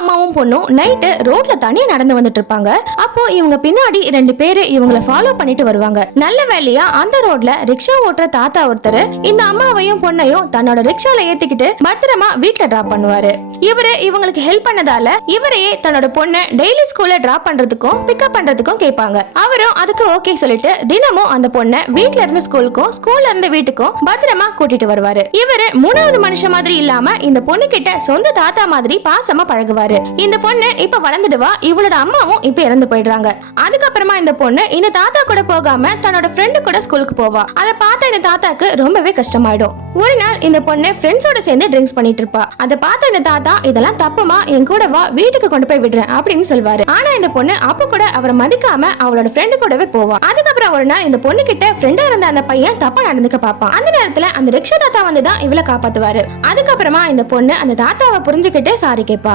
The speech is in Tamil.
அம்மாவும் பொண்ணும் நைட்டு ரோட்ல தனியா நடந்து வந்துட்டு இருப்பாங்க. அப்போ இவங்க பின்னாடி 2 பேரு இவங்கள ஃபாலோ பண்ணிட்டு வருவாங்க. நல்ல வேலையா அந்த ரோட்ல ரிக்ஷா ஓட்டுற தாத்தா ஒருத்தர் இந்த அம்மாவையும் பொண்ணையும் தன்னோட ரிக்ஷால ஏத்திக்கிட்டு பத்திரமா வீட்ல டிராப் பண்ணுவாரு. இவரு இவங்களுக்கு ஹெல்ப் பண்ணதால இவரையே தன்னோட பொண்ணை டெய்லி ஸ்கூல்ல டிராப் பண்றதுக்கும் பிக்கப் பண்றதுக்கும் கேட்பாங்க. அவரும் அதுக்கு ஓகே சொல்லிட்டு தினமும் அந்த பொண்ணை வீட்ல இருந்து ஸ்கூலுக்கும் ஸ்கூல்ல இருந்து வீட்டுக்கும் பத்திரமா கூட்டிட்டு வருவாரு. இவரு 3வது மனுஷன் மாதிரி இல்லாம இந்த பொண்ணு கிட்ட சொந்த தாத்தா மாதிரி பாசமா பழகுவாரு. இந்த பொண்ணு இப்ப வளர்ந்துடுவா. இவளோட அம்மாவும் இப்ப இறந்து போயிடுறாங்க. அதுக்கப்புறமா இந்த பொண்ணு இந்த தாத்தா கூட போகாம தன்னோட ஃப்ரெண்டு கூட ஸ்கூலுக்கு போவா. அதை பார்த்த இந்த தாத்தாக்கு ரொம்பவே கஷ்டமாயிடும். ஒரு நாள் இந்த பொண்ணு ஃப்ரெண்ட்ஸோட சேர்ந்து ட்ரிங்க்ஸ் பண்ணிட்டு இருப்பா. அதை பார்த்த இந்த தாத்தா இதெல்லாம் தப்புமா, என் கூட வா, வீட்டுக்கு கொண்டு போய் விடுறேன் அப்படின்னு சொல்வாரு. ஆனா இந்த பொண்ணு அப்ப கூட அவரை மதிக்காம அவளோட ஃப்ரெண்டு கூடவே போவா. அதுக்கப்புறம் ஒரு நாள் இந்த பொண்ணு கிட்ட ஃப்ரெண்டா இருந்த அந்த பையன் தப்பா நடந்துக்க பாப்பான். அந்த நேரத்துல அந்த ரிக்ஷா தாத்தா வந்துதான் இவளை காப்பாத்துவாரு. அதுக்கப்புறமா இந்த பொண்ணு அந்த தாத்தாவை புரிஞ்சுக்கிட்டு சாரி கேட்பா.